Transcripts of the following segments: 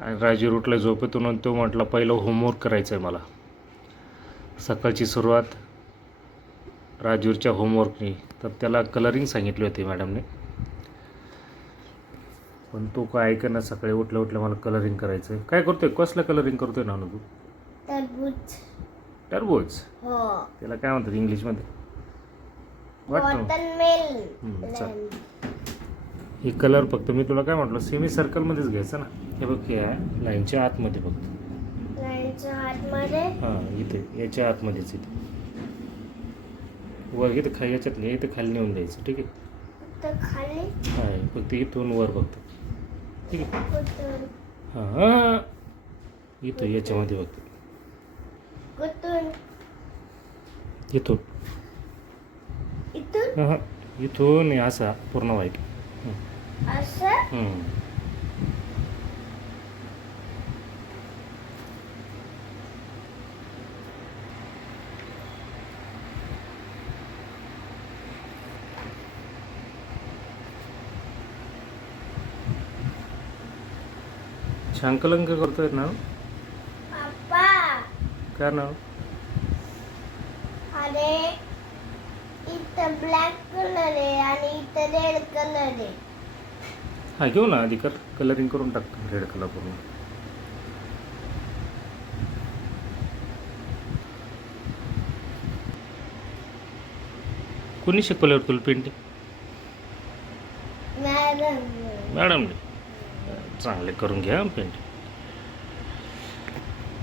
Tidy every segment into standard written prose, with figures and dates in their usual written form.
आणि राजीव उठला झोपेतून आणि तो म्हटला पहिलं होमवर्क करायचं आहे मला. सकाळची सुरुवात राजूरच्या होमवर्कनी. तर त्याला कलरिंग सांगितली होती मॅडमने, पण तो काय ऐकना. सकाळी उठल्या उठल्या मला कलरिंग करायचं आहे. काय करतोय, कसलं कलरिंग करतोय नानू तू? टरबूज. टरबूज? हो. त्याला काय म्हणतात इंग्लिशमध्ये? वॉटरमेलन. चल, हे कलर फक्त मी तुला काय म्हटलं, सेमी सर्कलमध्येच घ्यायचं ना. हे बघ, हे आहे लाईनच्या आतमध्ये फक्त. लाईनच्या आतमध्ये? हां, इथे याच्या आतमध्येच. इथे वर इथे खाली, याच्यात इथे खाली नेऊन द्यायचं. ठीक आहे? तर खाली? हां, फक्त इथून वर बघतो. ठीक आहे? कुठून? हां, इथं याच्यामध्ये बघतो. कुठून? इथून. इथून? हां, इथून असा पूर्ण व्हाईट. असं? छान कलंक करतोय ना? पप्पा, काय ना? अरे इथं ब्लॅक कलर आहे आणि इथं रेड कलर आहे. हा, घेऊ ना आधी कर, कलरिंग करून टाक रेड कलर पूर्ण. कोणी शिकवल्यावर तुला पेंटिंग? मॅडमने. चांगले करून घ्या पेंटिंग.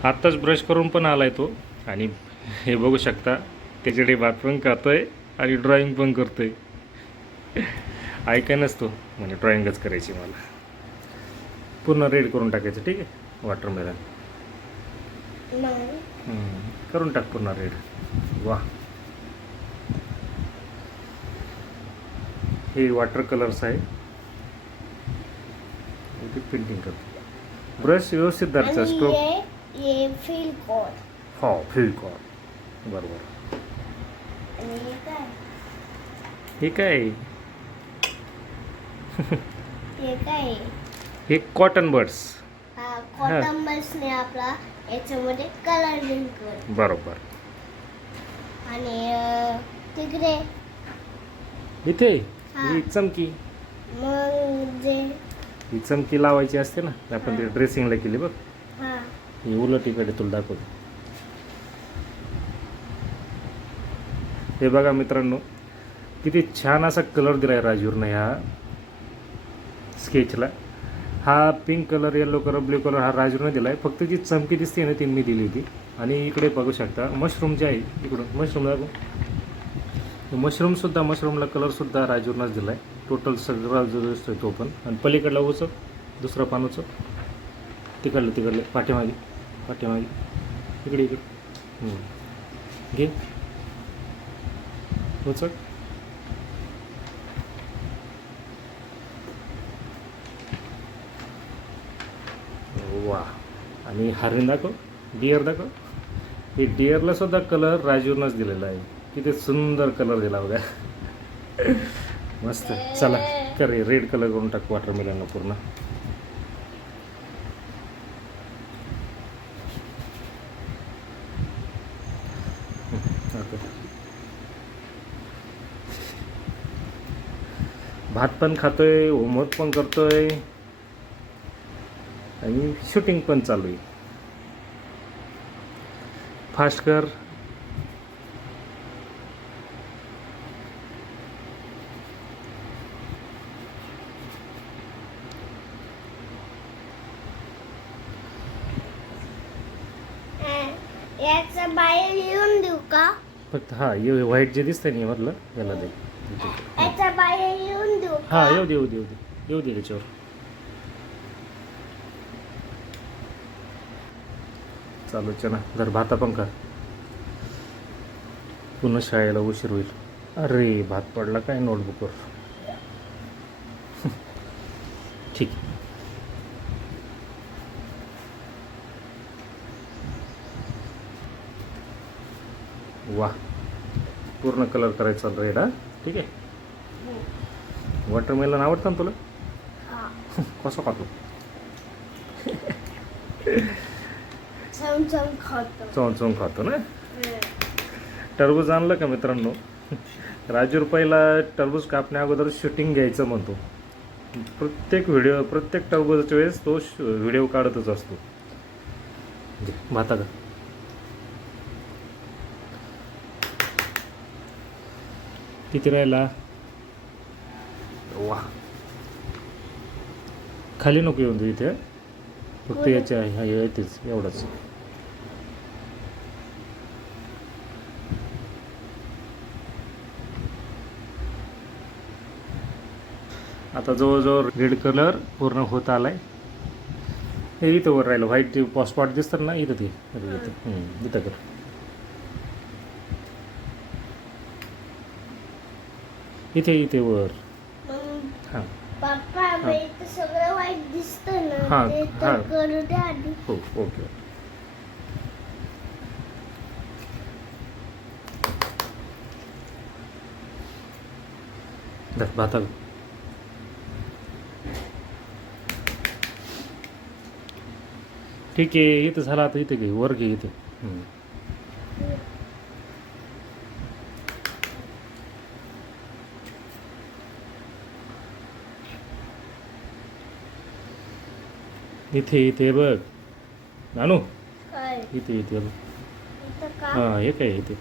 आत्ताच ब्रश करून पण आलाय तो. आणि हे बघू शकता, त्याच्याकडे भात पण खातोय आणि ड्रॉइंग पण करतोय. ऐकाय नसतो म्हणजे ड्रॉइंगच करायची मला. पूर्ण रेड करून टाकायचं. ठीक आहे? वॉटरमेलन करून टाक पूर्ण रेड. वा, हे वॉटर कलर्स आहे. पेंटिंग करतो. ब्रश व्यवस्थित धरायचा. स्ट्रोक. ये फिल कोड. हो, फिल कोड. बरोबर. आणि हे काय? हे काय? हे कॉटन बर्ड्स. हा, कॉटन बर्ड्सने आपला याच्यामध्ये कलरिंग कर. बरोबर. आणि तिकडे इथे हा. ही चमकी. मग जे ही चमकी लावायची असते ना, आपण ते ड्रेसिंगला केली बघ. हा, ही उलट इकडे तुला दाखवतो. हे बघा मित्रांनो, किती छान असा कलर दिलाय राजूरनं ह्या स्केचला. हा pink colour, yellow colour, blue colour हा राजूरनं दिलाय. फक्त जी चमकी दिसते ना ती मी दिली होती. आणि इकडे बघू शकता मशरूम जे आहे, इकडून मशरूम दाखव. मशरूमला कलरसुद्धा राजूरनंच दिला आहे. टोटल सगळा जो दिसतोय तो पण. आणि पलीकडला उचल, दुसरा पान उचल. तिकडले पाठीमागे इकडे घे, उचल. वा, आणि हरिण दाखव, डिअर दाखव. हे डिअरला सुद्धा कलर राजूरनंच दिलेला आहे. किती सुंदर कलर दिला बघा. मस्त. चला कर, रेड कलर करून टाक वॉटरमेलनला पूर्ण. भात पण खातोय, होमवर्क पण करतोय आणि शूटिंग पण चालू आहे. फास्ट कर. याचं बाहेर येऊन देऊ का? फक्त हा, हे व्हाईट जे दिसतंय ना मधलं, याला दे. याच्या बाहेर येऊन देऊ का? हा, येऊ दे त्याच्यावर. चालूच ना. जर भाता पण का, पुन्हा शाळेला उशीर होईल. अरे, भात पडला काय नोटबुकवर. ठीक आहे. वा, पूर्ण कलर करायचा रेड. हा, ठीक आहे. वॉटरमेलन आवडतं ना तुला? कसं खातो? चमचम खातो. चोन खातो ना. टरबूज आणलं का मित्रांनो? राजू पहिला टरबूज कापण्या अगोदर शूटिंग घ्यायचं म्हणतो. प्रत्येक टरबूजाच्या वेळेस तो व्हिडिओ काढतच असतो. भाता का किती राहिला? वा, खाली नको येऊन दे इथे, फक्त याच्या येतेच एवढंच. आता जवळजवळ रेड कलर पूर्ण होत आलाय. हे इथं वर राहिलं व्हाईट स्पॉट दिसतात ना, इथं ते इथं कर. इथे वर. हां पप्पा इथं सगळं वाईट दिसतं ना, हां, ते हां. तर करू दे आधी. हो, ओके. भाता ठीक आहे. इथं झाला, आता इथे घे, वर घे इथे. इथे बघ नानू, काय इथे बघ. इथं का? हां, हे काय इथे?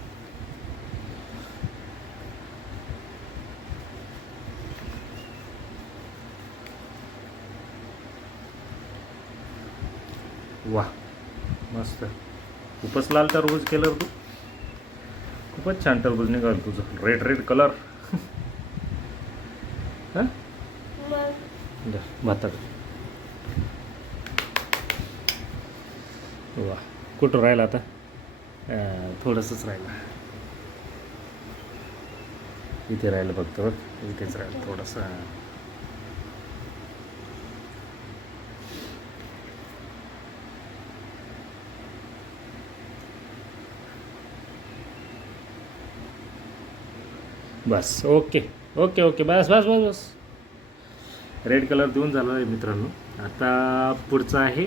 वा, मस्त. खूपच लाल टरबूज केलं तू. खूपच छान टरबूज निघाल तुझं. Red colour. हां, मग भाता. वा, कुठं राहिलं आता? थोडंसंच राहिलं. इथे राहिलं फक्त बघ, इथेच राहिलं थोडंसं. बस, ओके. बस. रेड कलर देऊन झाला आहे मित्रांनो. आता पुढचं आहे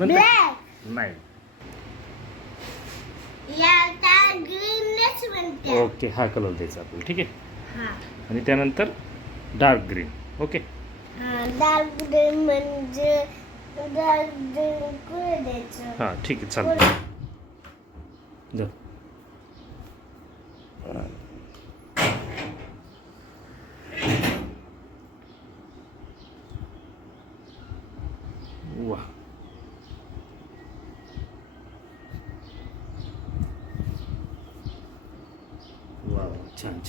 ब्लॅक. नाही. याला ग्रीनच म्हणते. ओके, हा कलर द्यायचा आपल्याला, ठीक आहे. हा आणि त्यानंतर dark green. Okay. Dark green म्हणजे डार्क ग्रीन कुठे द्यायचं? हां, ठीक आहे, चालतं. वा, वा, छान.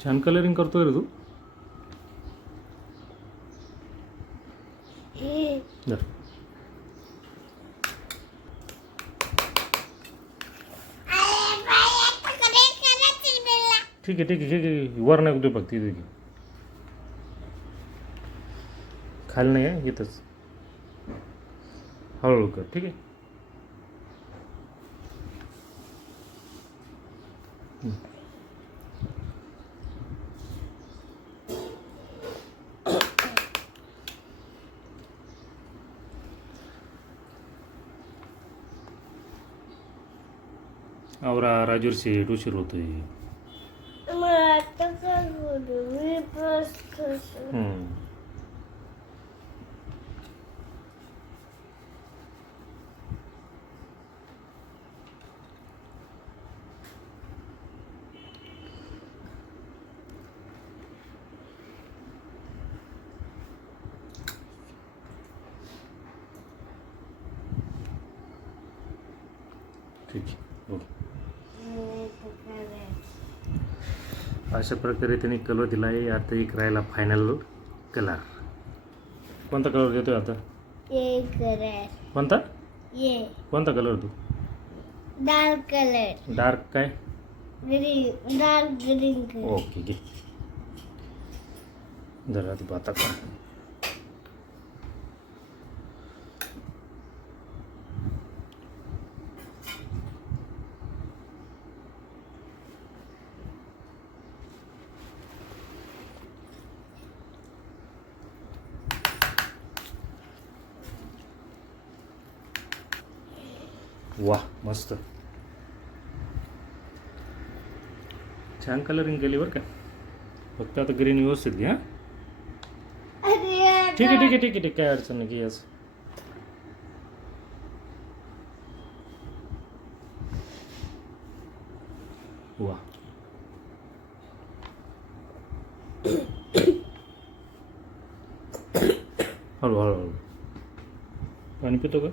छान कलरिंग करतोय रे तू. धर. ठीक आहे. वर नाही कुठे बघ, तिथे खाली नाही आहे, इथंच हळूहळू कर, ठीक आहे. आवरा, राजूर शेठ, उशीर होतोय. मग आता काय करू? मी बसतो. ठीक आहे, हो. अशा प्रकारे त्यांनी कलर दिला आहे. आता एक राहिला फायनल कलर. कोणता कलर देतोय आता? कोणता कलर तू? Dark colour. डार्क काय? Dark green colour. ओके, घे. जरा ती बाता का वा मस्त छान कलरिंग केली बरं का. फक्त आता ग्रीन व्यवस्थित घ्या. अरे ठीक आहे ठीक आहे ठीक आहे ठीक आहे, काय अडचण नाही. घे असं. वा हळू हळू हळू पाणी पितो का.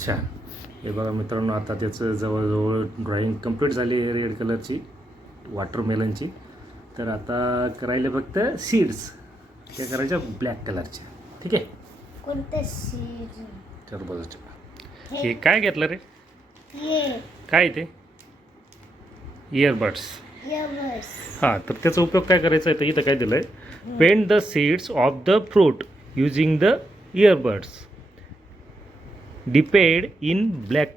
छान. हे बघा मित्रांनो, आता त्याचं जवळजवळ ड्रॉइंग कंप्लीट झाली आहे रेड कलरची वॉटरमेलनची. तर आता करायला फक्त सीड्स त्या करायच्या ब्लॅक कलरच्या. ठीक आहे. कोणतं सीड? टरबूजाच्या. हे काय घेतलं रे. ये काय ते इयरबड्स. यवस. हां, तर त्याचा उपयोग काय करायचा आहे तर इथं काय दिलं आहे. Paint the seeds of the fruit using the earbuds. Dipped in black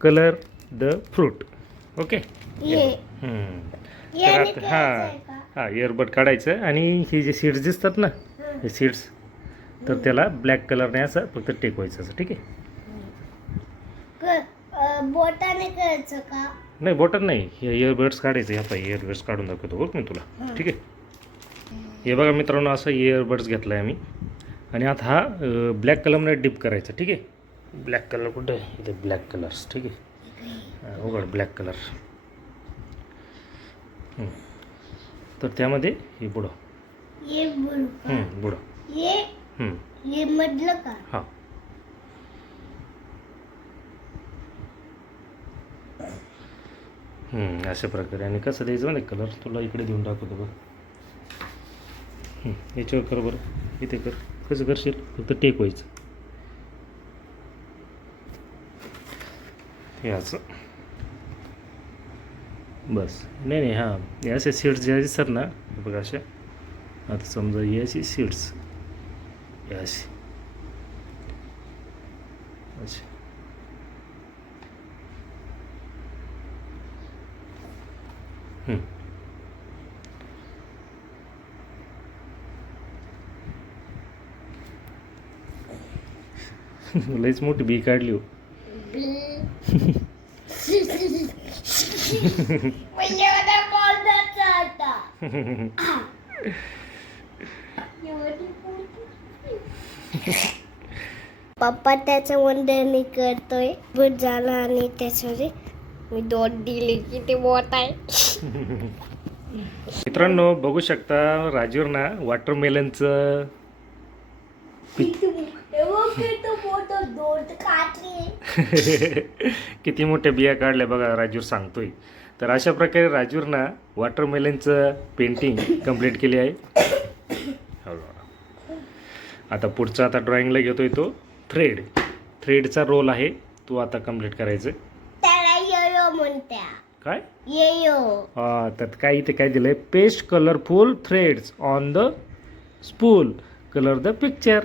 colour the fruit. Okay. ये तर याने आता करायचंय का? हां इयरबड काढायचं आणि हे जे सीड्स दिसतात ना हे सीड्स तर त्याला ब्लॅक कलरने असं फक्त टेकवायचं असं. ठीक आहे. बोटाने करायचं का? नाही बोटन नाही, हे इयरबड्स काढायचं. ह्या पाहिजे इयरबड्स काढून दाखवतो बघ मी तुला. ठीक आहे. हे बघा मित्रांनो, असं इयरबड्स घेतला आहे आम्ही आणि आता हा ब्लॅक कलरने डिप करायचा. ठीक आहे. ब्लॅक कलर कुठे आहे इथे. Black colours. ठीक आहे. उघड ब्लॅक कलर. तर त्यामध्ये हे बुडं. ये बोलू का? बुडं. ये मधलं का? हां. अशा प्रकारे. आणि कसं द्यायचं म्हणजे कलर तुला इकडे देऊन टाकतो बघ. याच्यावर कर बरं. इथे कर. कसं करशील फक्त टेकवायचं हे असं. बस. नाही नाही हां, हे असे सीड्स जे दिसतात ना हे बघा अशा. आता समजा ही अशी सीड्स हे अशी अशी. लईच मोठी बी काढली हो. म्हणजे मला कॉल द्यायचा आता. पप्पा त्याचं वंडरनी करतोय. गुड झाला आणि त्याच्यामध्ये मी दोन दिली की ते बोट आहे. मित्रांनो बघू शकता राजूर ना वॉटरमेलनचं किती मोठ्या बिया काढल्या बघा राजूर सांगतोय. तर अशा प्रकारे राजूरना वॉटरमेलनचं पेंटिंग कंप्लीट केली आहे. आता पुढचा आता ड्रॉइंगला घेतोय तो थ्रेडचा रोल आहे तो आता कंप्लीट करायचं. त्याला यो म्हणत्या. काय यो त्यात काय इथे काय दिलंय. Paste colourful threads on the spool colour the picture.